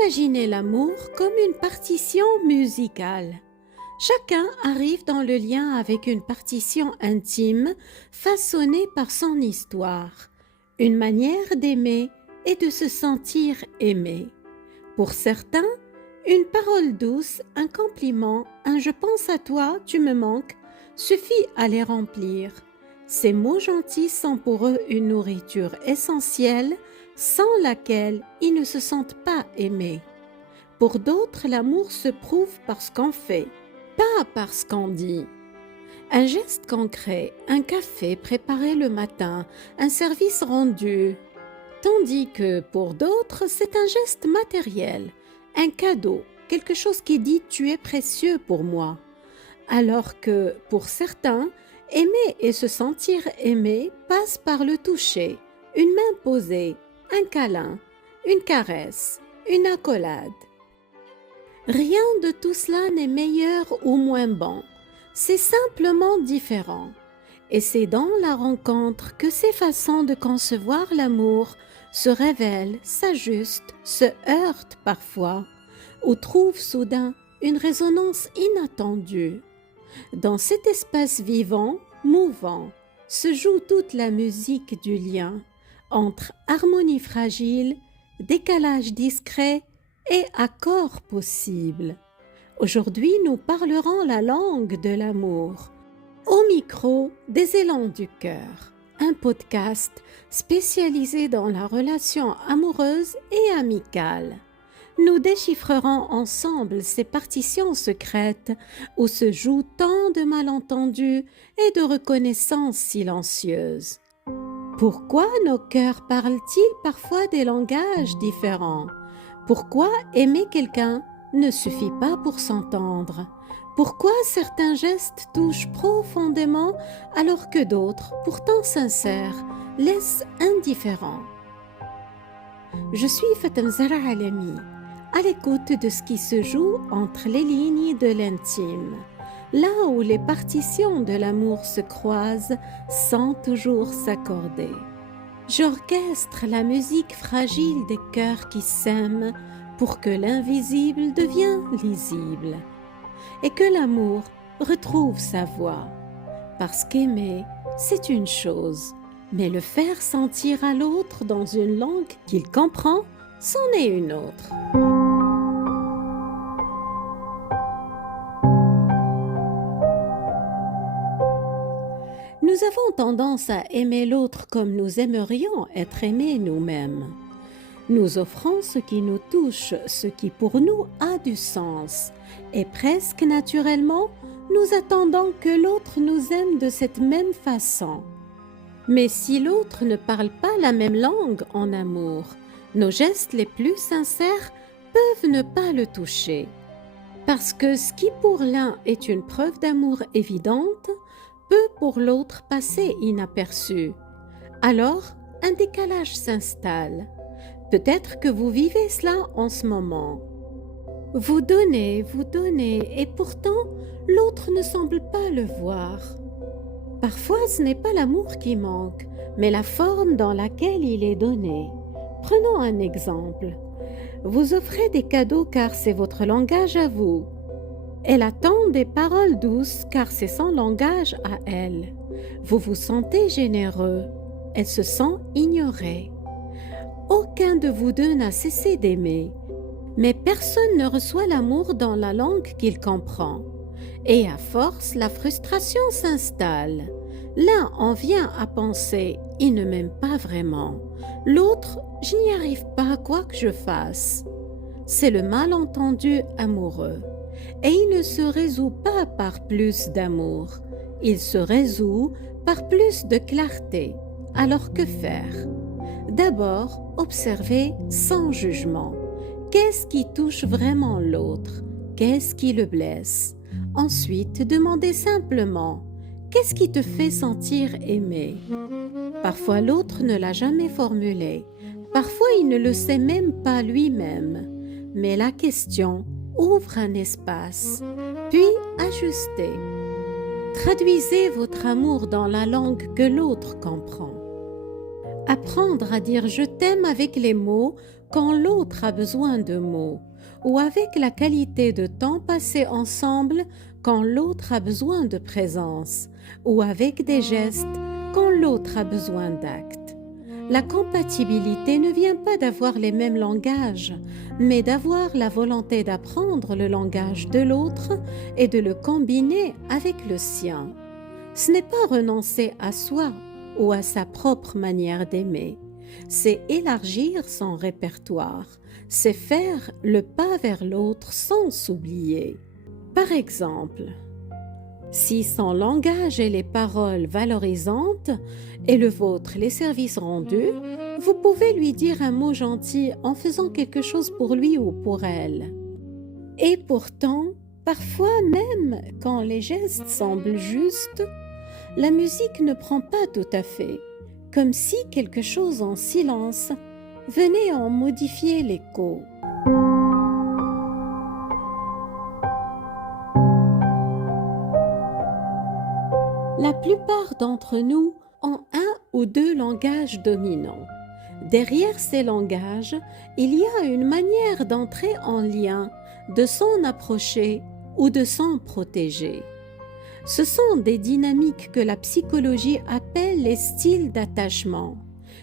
Imaginez l'amour comme une partition musicale. Chacun arrive dans le lien avec une partition intime façonnée par son histoire, une manière d'aimer et de se sentir aimé. Pour certains, une parole douce, un compliment, un « je pense à toi, tu me manques » suffit à les remplir. Ces mots gentils sont pour eux une nourriture essentielle sans laquelle ils ne se sentent pas aimés. Pour d'autres, l'amour se prouve par ce qu'on fait, pas par ce qu'on dit. Un geste concret, un café préparé le matin, un service rendu. Tandis que pour d'autres, c'est un geste matériel, un cadeau, quelque chose qui dit « tu es précieux pour moi ». Alors que pour certains, aimer et se sentir aimé passe par le toucher, une main posée, un câlin, une caresse, une accolade. Rien de tout cela n'est meilleur ou moins bon, c'est simplement différent. Et c'est dans la rencontre que ces façons de concevoir l'amour se révèlent, s'ajustent, se heurtent parfois, ou trouvent soudain une résonance inattendue. Dans cet espace vivant, mouvant, se joue toute la musique du lien, entre harmonie fragile, décalage discret et accord possible. Aujourd'hui, nous parlerons la langue de l'amour. Au micro des élans du cœur, un podcast spécialisé dans la relation amoureuse et amicale. Nous déchiffrerons ensemble ces partitions secrètes où se jouent tant de malentendus et de reconnaissances silencieuses. Pourquoi nos cœurs parlent-ils parfois des langages différents? Pourquoi aimer quelqu'un ne suffit pas pour s'entendre? Pourquoi certains gestes touchent profondément alors que d'autres, pourtant sincères, laissent indifférents? Je suis Fatem Zahra Alami, à l'écoute de ce qui se joue entre les lignes de l'intime, là où les partitions de l'amour se croisent sans toujours s'accorder. J'orchestre la musique fragile des cœurs qui s'aiment pour que l'invisible devienne lisible et que l'amour retrouve sa voix. Parce qu'aimer, c'est une chose, mais le faire sentir à l'autre dans une langue qu'il comprend, c'en est une autre. Nous avons tendance à aimer l'autre comme nous aimerions être aimés nous-mêmes. Nous offrons ce qui nous touche, ce qui pour nous a du sens. Et presque naturellement, nous attendons que l'autre nous aime de cette même façon. Mais si l'autre ne parle pas la même langue en amour, nos gestes les plus sincères peuvent ne pas le toucher. Parce que ce qui pour l'un est une preuve d'amour évidente, peut pour l'autre passer inaperçu. Alors, un décalage s'installe. Peut-être que vous vivez cela en ce moment. Vous donnez, et pourtant, l'autre ne semble pas le voir. Parfois, ce n'est pas l'amour qui manque, mais la forme dans laquelle il est donné. Prenons un exemple. Vous offrez des cadeaux car c'est votre langage à vous. Elle attend des paroles douces car c'est son langage à elle. Vous vous sentez généreux. Elle se sent ignorée. Aucun de vous deux n'a cessé d'aimer, mais personne ne reçoit l'amour dans la langue qu'il comprend. Et à force, la frustration s'installe. L'un en vient à penser « il ne m'aime pas vraiment ». L'autre « je n'y arrive pas quoi que je fasse ». C'est le malentendu amoureux. Et il ne se résout pas par plus d'amour. Il se résout par plus de clarté. Alors que faire? D'abord, observer sans jugement. Qu'est-ce qui touche vraiment l'autre? Qu'est-ce qui le blesse? Ensuite, demandez simplement « Qu'est-ce qui te fait sentir aimé ?» Parfois l'autre ne l'a jamais formulé. Parfois il ne le sait même pas lui-même. Mais la question ouvre un espace, puis ajustez. Traduisez votre amour dans la langue que l'autre comprend. Apprendre à dire « je t'aime » avec les mots quand l'autre a besoin de mots, ou avec la qualité de temps passé ensemble quand l'autre a besoin de présence, ou avec des gestes quand l'autre a besoin d'actes. La compatibilité ne vient pas d'avoir les mêmes langages, mais d'avoir la volonté d'apprendre le langage de l'autre et de le combiner avec le sien. Ce n'est pas renoncer à soi ou à sa propre manière d'aimer, c'est élargir son répertoire, c'est faire le pas vers l'autre sans s'oublier. Par exemple, si son langage est les paroles valorisantes et le vôtre les services rendus, vous pouvez lui dire un mot gentil en faisant quelque chose pour lui ou pour elle. Et pourtant, parfois même quand les gestes semblent justes, la musique ne prend pas tout à fait, comme si quelque chose en silence venait en modifier l'écho. La plupart d'entre nous ont un ou deux langages dominants. Derrière ces langages, il y a une manière d'entrer en lien, de s'en approcher ou de s'en protéger. Ce sont des dynamiques que la psychologie appelle les styles d'attachement,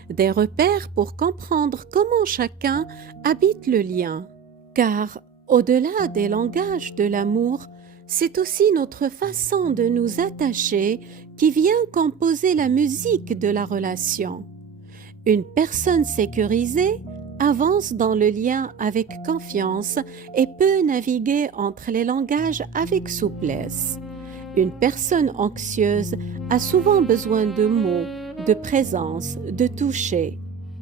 des repères pour comprendre comment chacun habite le lien. Car au-delà des langages de l'amour, c'est aussi notre façon de nous attacher qui vient composer la musique de la relation. Une personne sécurisée avance dans le lien avec confiance et peut naviguer entre les langages avec souplesse. Une personne anxieuse a souvent besoin de mots, de présence, de toucher.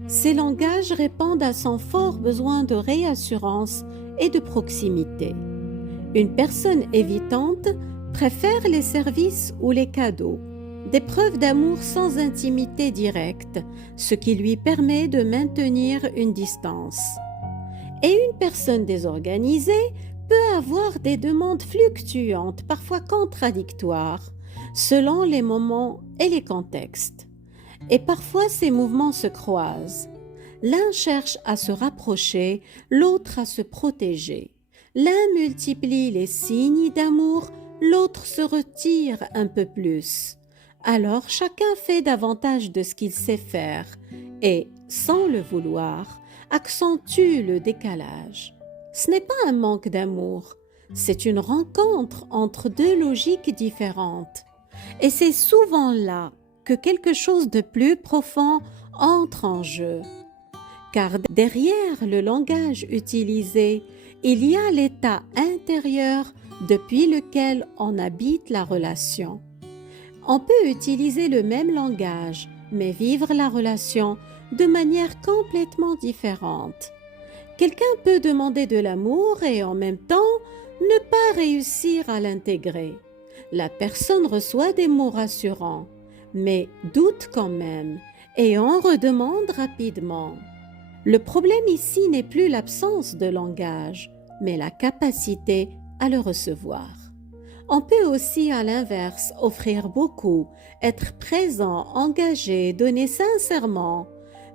Ces langages répondent à son fort besoin de réassurance et de proximité. Une personne évitante préfère les services ou les cadeaux, des preuves d'amour sans intimité directe, ce qui lui permet de maintenir une distance. Et une personne désorganisée peut avoir des demandes fluctuantes, parfois contradictoires, selon les moments et les contextes. Et parfois ces mouvements se croisent. L'un cherche à se rapprocher, l'autre à se protéger. L'un multiplie les signes d'amour, l'autre se retire un peu plus. Alors chacun fait davantage de ce qu'il sait faire et, sans le vouloir, accentue le décalage. Ce n'est pas un manque d'amour, c'est une rencontre entre deux logiques différentes. Et c'est souvent là que quelque chose de plus profond entre en jeu. Car derrière le langage utilisé, il y a l'état intérieur depuis lequel on habite la relation. On peut utiliser le même langage, mais vivre la relation de manière complètement différente. Quelqu'un peut demander de l'amour et en même temps ne pas réussir à l'intégrer. La personne reçoit des mots rassurants, mais doute quand même et en redemande rapidement. Le problème ici n'est plus l'absence de langage, mais la capacité à le recevoir. On peut aussi, à l'inverse, offrir beaucoup, être présent, engagé, donner sincèrement,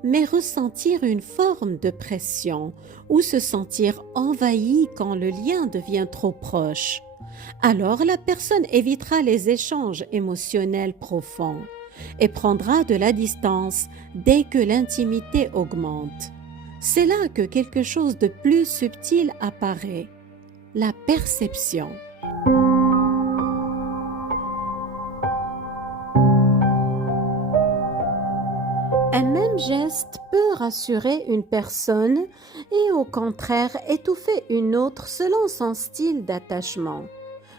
mais ressentir une forme de pression ou se sentir envahi quand le lien devient trop proche. Alors la personne évitera les échanges émotionnels profonds et prendra de la distance dès que l'intimité augmente. C'est là que quelque chose de plus subtil apparaît, la perception. Un même geste peut rassurer une personne et au contraire étouffer une autre selon son style d'attachement.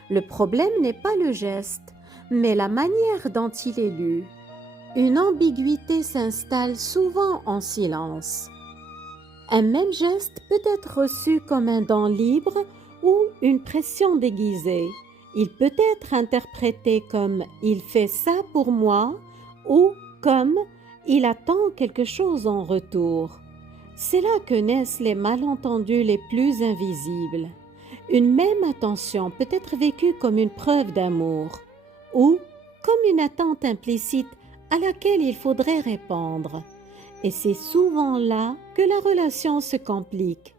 Le problème n'est pas le geste, mais la manière dont il est lu. Une ambiguïté s'installe souvent en silence. Un même geste peut être reçu comme un don libre ou une pression déguisée. Il peut être interprété comme « il fait ça pour moi » ou comme « il attend quelque chose en retour ». C'est là que naissent les malentendus les plus invisibles. Une même attention peut être vécue comme une preuve d'amour ou comme une attente implicite à laquelle il faudrait répondre. Et c'est souvent là que la relation se complique,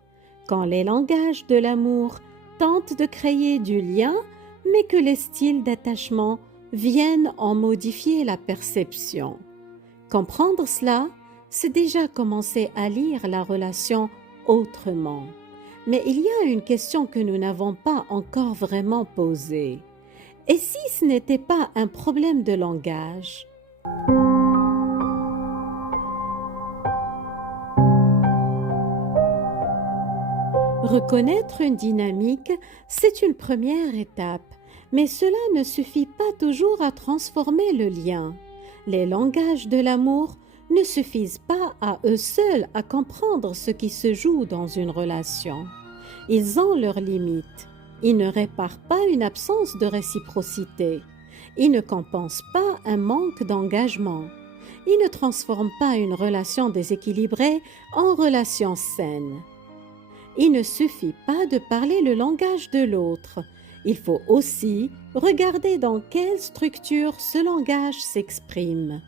quand les langages de l'amour tentent de créer du lien, mais que les styles d'attachement viennent en modifier la perception. Comprendre cela, c'est déjà commencer à lire la relation autrement. Mais il y a une question que nous n'avons pas encore vraiment posée. Et si ce n'était pas un problème de langage? Reconnaître une dynamique, c'est une première étape, mais cela ne suffit pas toujours à transformer le lien. Les langages de l'amour ne suffisent pas à eux seuls à comprendre ce qui se joue dans une relation. Ils ont leurs limites. Ils ne réparent pas une absence de réciprocité. Ils ne compensent pas un manque d'engagement. Ils ne transforment pas une relation déséquilibrée en relation saine. Il ne suffit pas de parler le langage de l'autre. Il faut aussi regarder dans quelle structure ce langage s'exprime.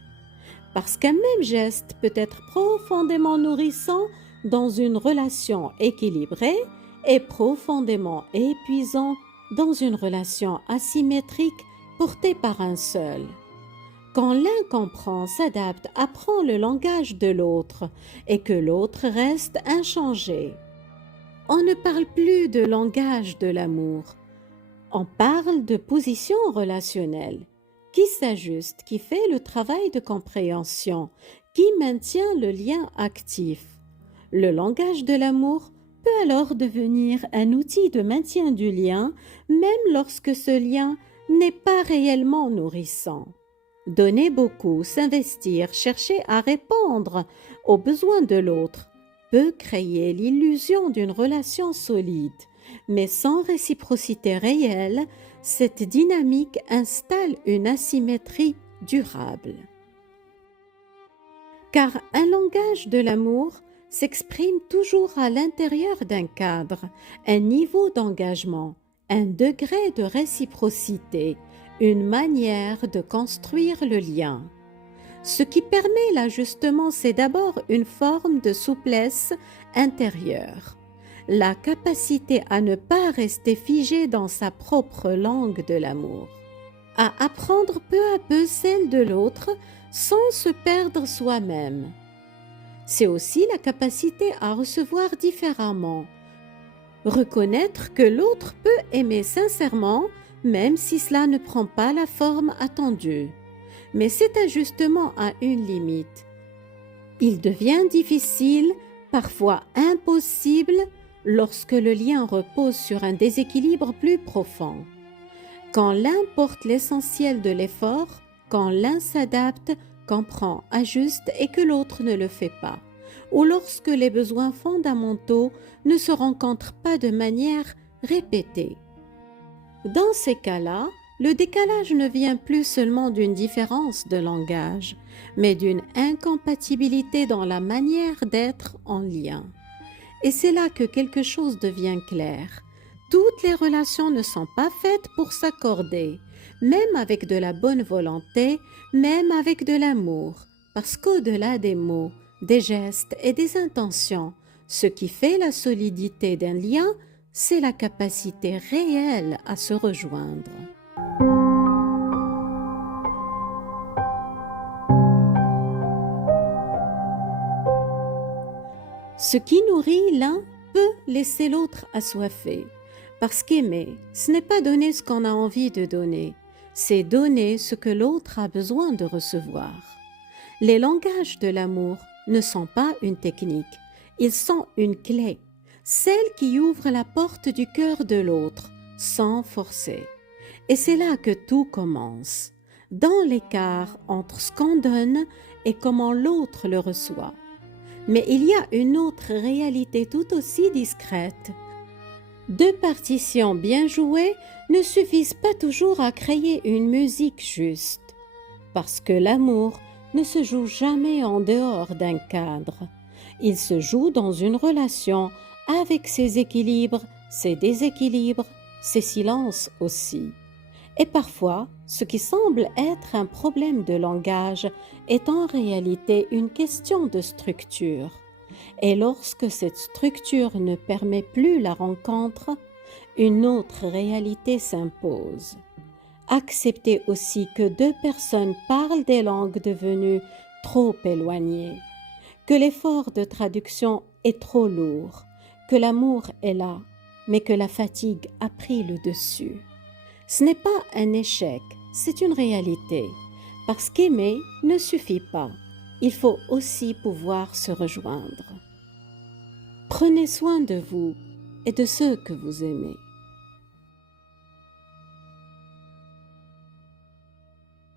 Parce qu'un même geste peut être profondément nourrissant dans une relation équilibrée et profondément épuisant dans une relation asymétrique portée par un seul. Quand l'un comprend, s'adapte, apprend le langage de l'autre et que l'autre reste inchangé. On ne parle plus de langage de l'amour. On parle de position relationnelle, qui s'ajuste, qui fait le travail de compréhension, qui maintient le lien actif. Le langage de l'amour peut alors devenir un outil de maintien du lien, même lorsque ce lien n'est pas réellement nourrissant. Donner beaucoup, s'investir, chercher à répondre aux besoins de l'autre peut créer l'illusion d'une relation solide, mais sans réciprocité réelle, cette dynamique installe une asymétrie durable. Car un langage de l'amour s'exprime toujours à l'intérieur d'un cadre, un niveau d'engagement, un degré de réciprocité, une manière de construire le lien. Ce qui permet l'ajustement, c'est d'abord une forme de souplesse intérieure, la capacité à ne pas rester figé dans sa propre langue de l'amour, à apprendre peu à peu celle de l'autre sans se perdre soi-même. C'est aussi la capacité à recevoir différemment, reconnaître que l'autre peut aimer sincèrement, même si cela ne prend pas la forme attendue. Mais cet ajustement a une limite. Il devient difficile, parfois impossible, lorsque le lien repose sur un déséquilibre plus profond. Quand l'un porte l'essentiel de l'effort, quand l'un s'adapte, comprend, ajuste et que l'autre ne le fait pas, ou lorsque les besoins fondamentaux ne se rencontrent pas de manière répétée. Dans ces cas-là, le décalage ne vient plus seulement d'une différence de langage, mais d'une incompatibilité dans la manière d'être en lien. Et c'est là que quelque chose devient clair. Toutes les relations ne sont pas faites pour s'accorder, même avec de la bonne volonté, même avec de l'amour, parce qu'au-delà des mots, des gestes et des intentions, ce qui fait la solidité d'un lien, c'est la capacité réelle à se rejoindre. Ce qui nourrit l'un peut laisser l'autre assoiffé, parce qu'aimer, ce n'est pas donner ce qu'on a envie de donner, c'est donner ce que l'autre a besoin de recevoir. Les langages de l'amour ne sont pas une technique, ils sont une clé, celle qui ouvre la porte du cœur de l'autre, sans forcer. Et c'est là que tout commence, dans l'écart entre ce qu'on donne et comment l'autre le reçoit. Mais il y a une autre réalité tout aussi discrète. Deux partitions bien jouées ne suffisent pas toujours à créer une musique juste, parce que l'amour ne se joue jamais en dehors d'un cadre. Il se joue dans une relation avec ses équilibres, ses déséquilibres, ses silences aussi. Et parfois, ce qui semble être un problème de langage est en réalité une question de structure. Et lorsque cette structure ne permet plus la rencontre, une autre réalité s'impose. Acceptez aussi que deux personnes parlent des langues devenues trop éloignées, que l'effort de traduction est trop lourd, que l'amour est là, mais que la fatigue a pris le dessus. Ce n'est pas un échec, c'est une réalité, parce qu'aimer ne suffit pas, il faut aussi pouvoir se rejoindre. Prenez soin de vous et de ceux que vous aimez.